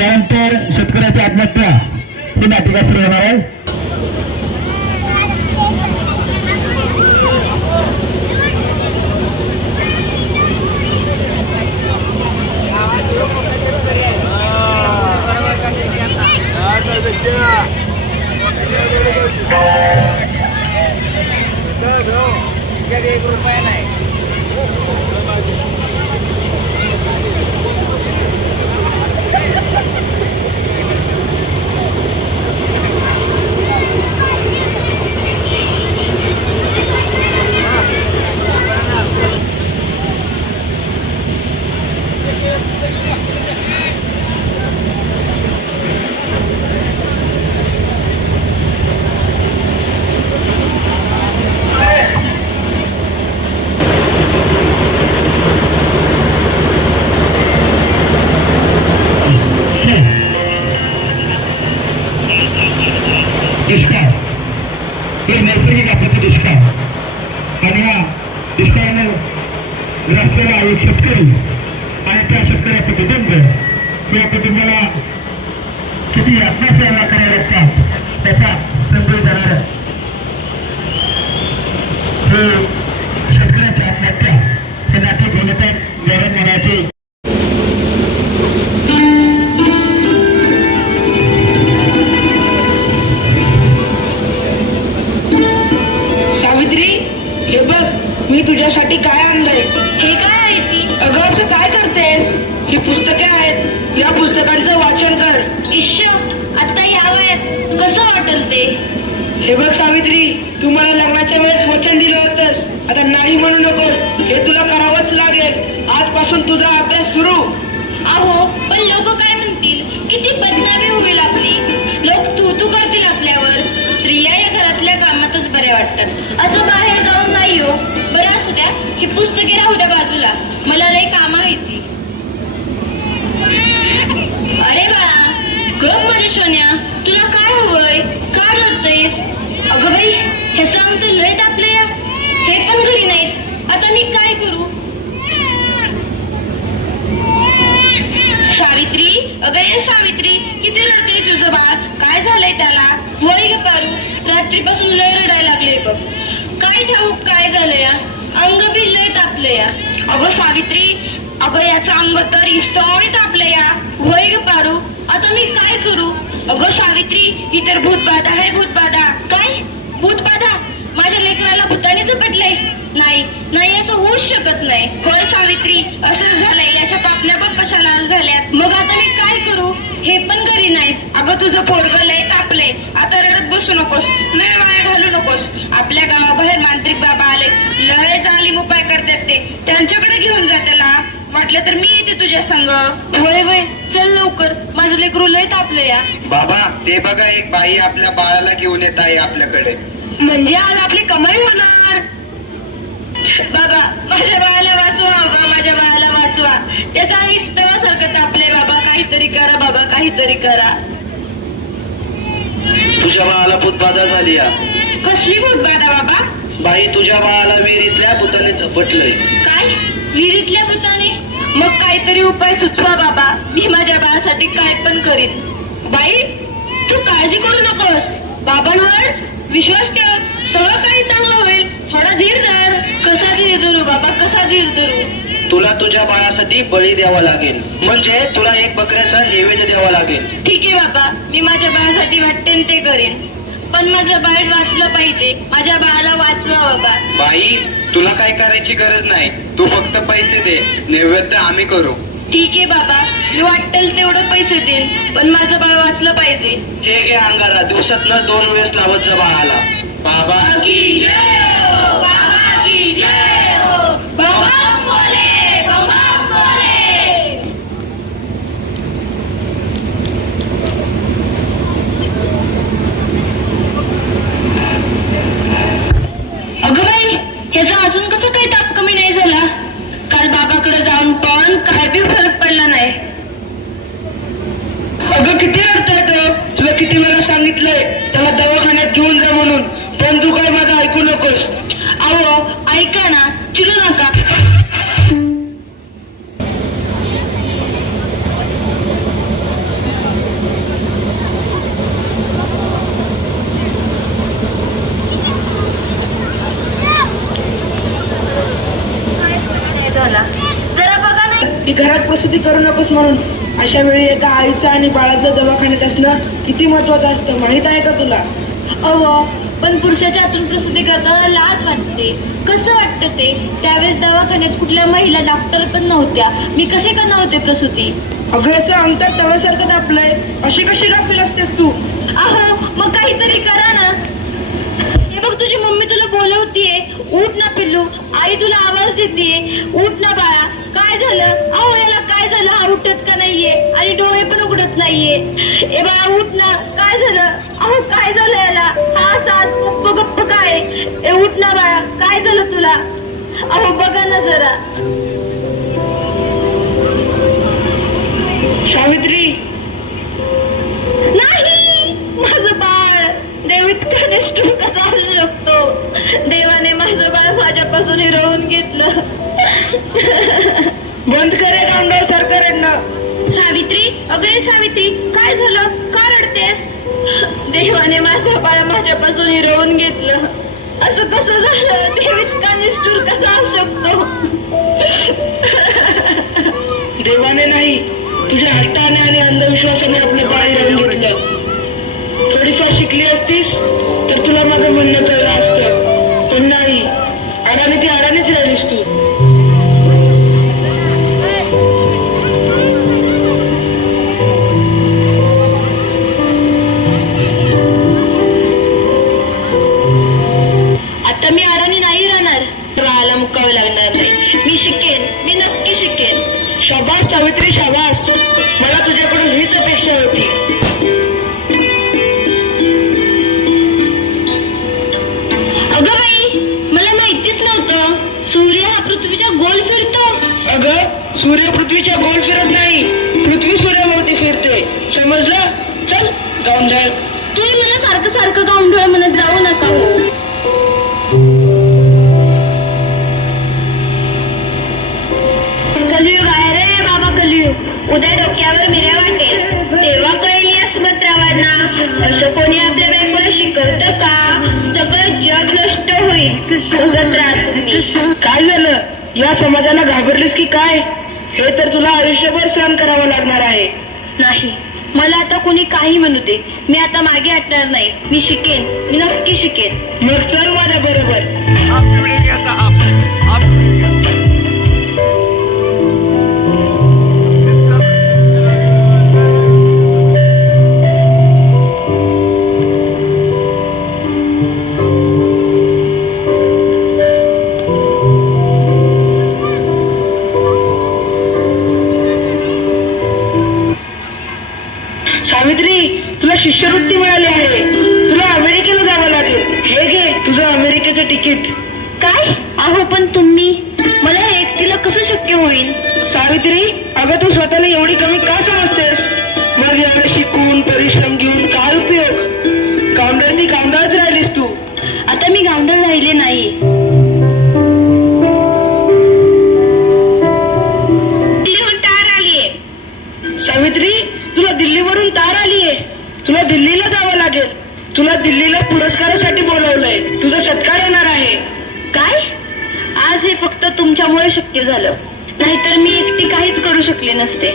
त्यानंतर शेतकऱ्याची आत्महत्या ही नाटिका सुरू होणार आहे एक रुपया नाही दुष्काळ हे नैसर्गिक आपत्ती दुष्काळ आणि या दुष्काळाने रस्त्याला एक शेतकरी आणि त्या शेतकऱ्याचे कुटुंब या कुटुंबाला किती यातना आत्मसेवा करायला लागतात त्याचा संदेश देणार. हे हे बघ सावित्री तू मला लग्नाच्या वेळेस वचन दिलं होतंस. आता नाही म्हणू नकोस हे तुला करावंच लागेल. आजपासून तुझा अभ्यास सुरू. अहो पण लोक काय म्हणतील? किती बदनामी होईल आपली लोक तू तू करतील आपल्यावर. स्त्रिया या घरातल्या कामातच बऱ्या वाटतात. असं बाहेर जाऊन नाही हो. बरं असू द्या ही पुस्तके राहू द्या बाजूला. मला लय काम माहिती अरे बाळा गप माझ्या सोन्या. तुला काय हवंय? का लय या. हे पण घरी नाहीत. आता मी काय करू? सावित्री अगं ये सावित्री किती रडते तुझं बाळ? काय झालंय त्याला? वय पारू. रात्रीपासून लय रडायला लागले बघ. काय ठाऊक काय झालं या? अंग बी लय तापलं या. अगं सावित्री अगं याचं अंग तर इस्तोय तापलं या. वय ग पारू. आता मी काय करू? अगं सावित्री ही तर भूतबाधा आहे भूतबाधा. काय? भूतबाधा माझ्या लेकराला भूतानेच झपटलंय नाही नाही असं होऊच शकत नाही. होय सावित्री असं झालंय. याच्या पापण्या पण कशा लाल झाल्यात? मग आता मी काय करू? हे पण घरी नाही अगं तुझं पोरग लय तापलंय. आता रडत बसू नकोस. नाही वाया घालू नकोस. आपल्या गावाबाहेर मांत्रिक बाबा आले. लय जालीम उपाय करतात ते. त्यांच्याकडे घेऊन जा त्याला. वाटलं तर मी येते तुझ्या संग. होय होय. चल लवकर. माझं लेकरू लय तापलं या बाबा ते बघा एक बाई आपल्या बाळाला घेऊन येत आहे आपल्याकडे. म्हणजे आज आपली कमाई होणार. बाबा माझ्या बाळाला वाचवा बाबा माझ्या बाळाला वाचवा. त्याचा आणि सारखं तापले बाबा काहीतरी करा बाबा काहीतरी करा. तुझ्या बाळाला भूतबाधा झाली या. कसली भूतबाधा बाबा? बाई तुझ्या बाळाला विहिरीतल्या भूताने झपटलंय. काय? विहिरीतल्या भूताने? मग काहीतरी उपाय सुचवा बाबा. मी माझ्या बाळासाठी काय पण करीन. बाई तू काळजी करू नकोस. बाबांवर विश्वास ठेव. सगळं काही चांगलं होईल. थोडा धीर धर. कसा धीर धरू? बाबा कसा धीर धरू? तुला तुझ्या बाळासाठी बळी द्यावा लागेल. म्हणजे तुला एक बकऱ्याचा नैवेद्य द्यावा लागेल. ठीक आहे बाबा. मी माझ्या बाळासाठी वाटते ते करेन. पण माझं बाळ वाचलं पाहिजे. माझ्या बाळाला वाचवा बाबा. बाई तुला काय करायची गरज नाही. तू फक्त पैसे दे. नैवेद्य आम्ही करू. ठीक आहे बाबा मी वाटेल तेवढं पैसे देईन पण माझं बाळ वाचलं पाहिजे. हे घे अंगारा दिवसात दोन वेळेस लावत जा बाळाला. बाबा. की जय हो, बाबा की जय हो. बम बोले, बम बोले. अगं बाई ह्याचा अजून कसं काही ताप कमी नाही झाला काल बाबाकडे जाऊन पण काय बी फरक पडला नाही अगं किती रडताय तो तुला किती वेळा सांगितलंय त्याला दवाखान्यात घेऊन जा म्हणून पण तू काय माझं ऐकू नकोस अहो ऐका ना चिडू नका की घरात प्रसूती करू नकोस म्हणून. अशा वेळी एका आईचं आणि बाळाचं दवाखान्यात असणं किती महत्वाचं असतं माहीत आहे का तुला? अव पण पुरुषाच्या हातून प्रसूती करताना लाज वाटते. कसं वाटतं ते? त्यावेळेस दवाखान्यात कुठल्या महिला डॉक्टर पण नव्हत्या. मी कसे करणार होते प्रसूती? अगळ्याचं अंतर तव्यासारखं दापलंय अशी कशी गाफील असतेस तू? अहो मग काहीतरी करा ना हे बघ तुझी मम्मी तुला बोलवतीये उठ ना पिल्लू आई तुला आवाज देते उठ ना बाळा काय झालं अहो याला काय झालं हा उठत का नाहीये आणि डोळे पण उघडत नाहीये. ए बाळा उठ ना. काय झालं? अहो काय झालं याला? हा सात गप्प गप्प काय? ए उठ ना बाळा. काय झालं तुला? अहो बघा ना जरा. रडतेस देवाने माझं बाळ माझ्यापासून हिरवून घेतलं. असं कसं झालं? देव इतका निष्ठुर कसा असू शकतो? देवाने नाही तुझ्या हट्टाने आणि अंधविश्वासाने आपलं बाळ हिरवून घेतलं. थोडीफार शिकली असतीस तर तुला माझं म्हणणं कळलं असतं. पण नाही अडाणी ती अडाणीच राहिलीस तू. गोल फिरत नाही. पृथ्वी सूर्याभोवती फिरते. समजलं? चल गावंढळ तुम्ही मला सारखं सारखं गावंढळ म्हणत जाऊ नका हो. कलियुग आहे रे बाबा कलियुग. उद्या डोक्यावर मिऱ्या वाटेल. तेव्हा कळली सुभद्रावांना असं कोणी आपल्या बायकोला शिकवतं का? सगळं जग नष्ट होईल. काय झालं? या समाजाला घाबरलीस की काय? हे तर तुला आयुष्यभर सहन करावं लागणार आहे. नाही. मला आता कोणी काही म्हणू दे. मी आता मागे हटणार नाही. मी शिकेन. मी नक्की शिकेन. मग चल माझ्या बरोबर. काय? अहो पण तुम्ही? मला हे एकटीला कसं शक्य होईल? सावित्री अगं तू स्वतःला एवढी कमी का समजतेस? मग एवढं शिकून परिश्रम घेऊन काय उपयोग? कामदारनी कामदारच राहिलीस तू. आता मी गावंढळ राहिले नाही. दिल्लीहून तार आलीये. सावित्री तुला दिल्लीवरून तार आलीये. तुला दिल्लीला जावं लागेल. तुला दिल्लीला पुरस्कारासाठी तुमच्यामुळे शक्य झालं. नाहीतर मी एकटी काहीच करू शकले नसते.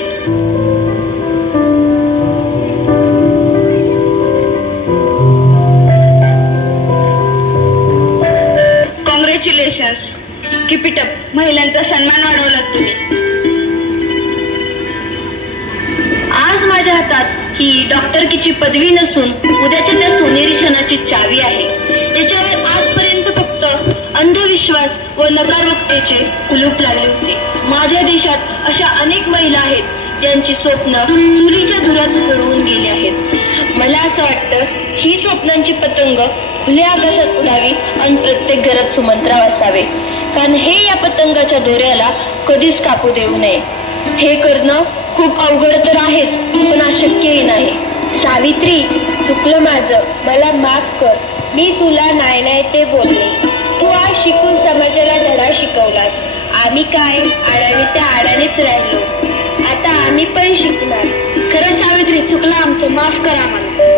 कॉंग्रॅच्युलेशन्स किपिटअप महिलांचा सन्मान वाढवलात तुम्ही. आज माझ्या हातात ही डॉक्टरकीची पदवी नसून उद्याच्या त्या सोनेरी क्षणाची चावी आहे. अंधविश्वास व नकारवक्तेचे कुलूप लागले होते. माझ्या देशात अशा अनेक महिला आहेत ज्यांची स्वप्न चुलीच्या धुरात हरवून गेली आहेत. मला असं वाटतं ही स्वप्नांची पतंग खुल्या आकाशात उडावी आणि प्रत्येक घरात सुमंत्राव असावे कारण हे या पतंगाच्या दोऱ्याला कधीच कापू देऊ नये. हे करणं खूप अवघड तर आहेच पण अशक्यही नाही. सावित्री चुकलं माझं. मला माफ कर. मी तुला नाही नाही ते बोलले. तू आज शिकून समाजाला धडा शिकवलास. आम्ही काय? आडाने त्या आडानेच राहिलो. आता आम्ही पण शिकणार. खरं सावित्री चुकला आमचं. माफ करा मला.